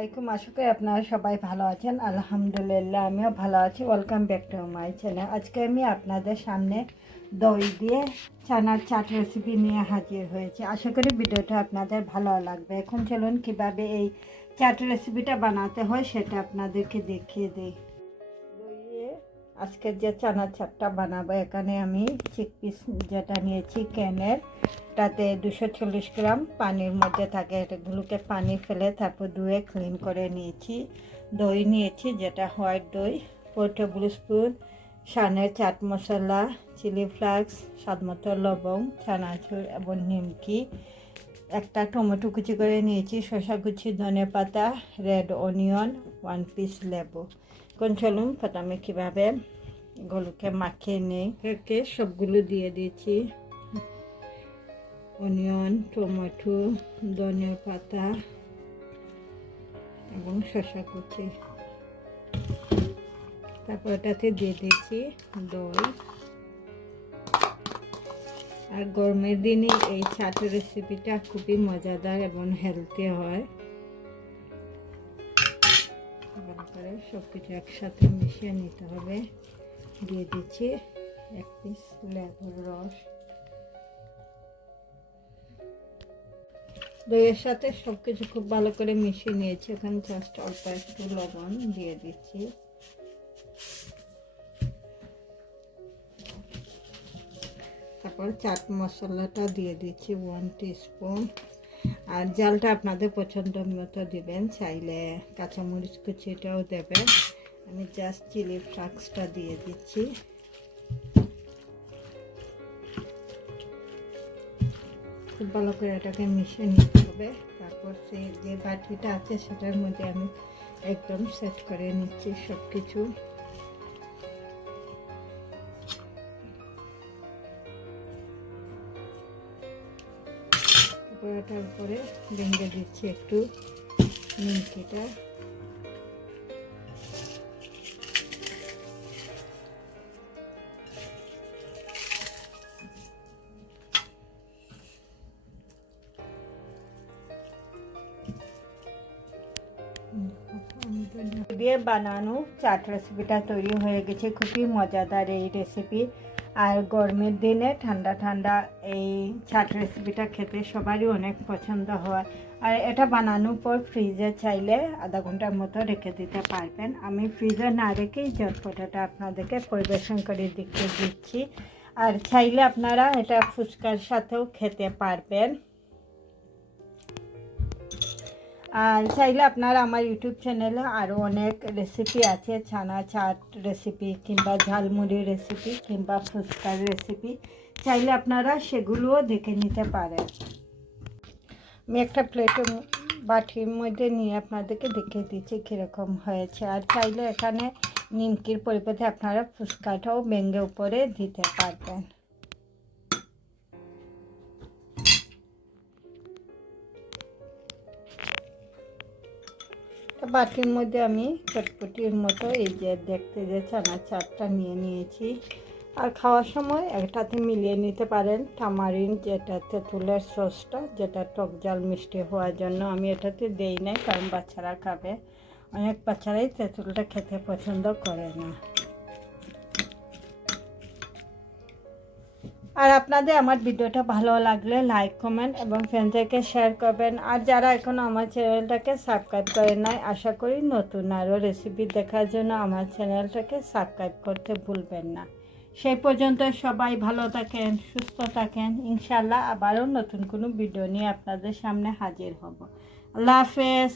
আলাইকুম, আশা করি আপনারা সবাই ভালো আছেন। আলহামদুলিল্লাহ, আমিও ভালো আছি। Welcome back to my channel আজকে আমি আপনাদের সামনে দই দিয়ে চানার চাট রেসিপি নিয়ে হাজির হয়েছি। আশা করি ভিডিওটা আপনাদের ভালো লাগবে। এখন চলুন কীভাবে এই চাট রেসিপিটা বানাতে হয় সেটা আপনাদেরকে দেখিয়ে দিই। দইয়ে আজকের যে চানার চাটটা বানাবো, এখানে আমি চিক পিস যেটা নিয়েছি ক্যানের তাতে দুশো চল্লিশ গ্রাম পানির মধ্যে থাকে। এটাগুলোকে পানি ফেলে তারপর ধুয়ে ক্লিন করে নিয়েছি। দই নিয়েছি, যেটা হোয়াইট দই। ফোর টেবিল স্পুন সানের চাট মশলা, চিলি ফ্লাক্স, স্বাদমতো লবং চানাচুর এবং নিমকি। একটা টমেটো কুচি করে নিয়েছি, শসা কুচি, ধনে পাতা, রেড অনিয়ন ওয়ান পিস লেবু। কোন চলুন প্রথমে কীভাবে এগুলোকে মাখিয়ে নেই। সবগুলো দিয়ে দিয়েছি। অনিয়ন টমেটো ধনিয়া পাতা এবং শসা কুচি। তারপর এটাতে দিয়ে দিচ্ছি দই। আর গরমের দিনে এই চাট রেসিপিটা খুবই মজাদার এবং হেলদি হয়। করে সব কিছু একসাথে মিশিয়ে নিতে হবে। দিয়ে দিচ্ছি এক পিস লেবুর রস। দইয়ের সাথে সব কিছু খুব ভালো করে মিশিয়ে নিয়েছি। এখন জাস্ট অল্প একটু লবণ দিয়ে দিচ্ছি। তারপর চাট মশলাটা দিয়ে দিচ্ছি ওয়ান স্পুন আর জালটা আপনাদের পছন্দ মতো দেবেন, চাইলে কাঁচামরিচ কুচিটাও দেবেন। আমি জাস্ট চিলি ফ্লাক্সটা দিয়ে দিচ্ছি। খুব ভালো করে এটাকে মিশিয়ে নিতে হবে তারপর সেই যে বাটিটা আছে সেটার মধ্যে আমি একদম সেট করে নিচ্ছি সব কিছু পরোটার উপরে ভেঙে দিচ্ছি একটু, নিমকিটা। দিয়ে বানানো চাট রেসিপিটা তৈরি হয়ে গেছে। খুবই মজাদার এই রেসিপি আর গরমের দিনে ঠান্ডা ঠান্ডা এই চাট রেসিপিটা খেতে সবারই অনেক পছন্দ হয়। আর এটা বানানোর পর ফ্রিজে চাইলে আধা ঘণ্টার মতো রেখে দিতে পারবেন। আমি ফ্রিজে না রেখেই জটপটাটা আপনাদেরকে পরিবেশন করে দিতে দিচ্ছি। আর চাইলে আপনারা এটা ফুচকার সাথেও খেতে পারবেন। আর চাইলে আপনারা আমার ইউটিউব চ্যানেলে আরও অনেক রেসিপি আছে ছানা চাট রেসিপি কিংবা ঝালমুড়ি রেসিপি কিংবা ফুচকার রেসিপি চাইলে আপনারা সেগুলোও দেখে নিতে পারেন। আমি একটা প্লেটের বাটির মধ্যে নিয়ে আপনাদেরকে দেখে দিচ্ছি কীরকম হয়েছে। আর চাইলে এখানে নিমকির পরিবর্তে আপনারা ফুচকাটাও ভেঙে উপরে দিতে পারবেন। বাটির মধ্যে আমি চটপটির মতো এই যে দেখতে যে চানা চারটা নিয়ে নিয়েছি। আর খাওয়ার সময় একটাতে মিলিয়ে নিতে পারেন টামারিন যেটা তেঁতুলের সসটা, যেটা টক জাল মিষ্টি হওয়ার জন্য। আমি এটাতে দেই নাই, কারণ বাচ্চারা খাবে। অনেক বাচ্চারাই তেঁতুলটা খেতে পছন্দ করে না। আর আপনাদের আমার ভিডিওটা ভালো লাগলে লাইক কমেন্ট এবং ফ্রেন্ডদেরকে শেয়ার করবেন। আর যারা এখনও আমার চ্যানেলটাকে সাবস্ক্রাইব করে নাই, আশা করি নতুন আরও রেসিপি দেখার জন্য আমার চ্যানেলটাকে সাবস্ক্রাইব করতে ভুলবেন না। সেই পর্যন্ত সবাই ভালো থাকেন, সুস্থ থাকেন। ইনশাল্লাহ আবারও নতুন কোনো ভিডিও নিয়ে আপনাদের সামনে হাজির হব। আল্লাহ হাফেজ।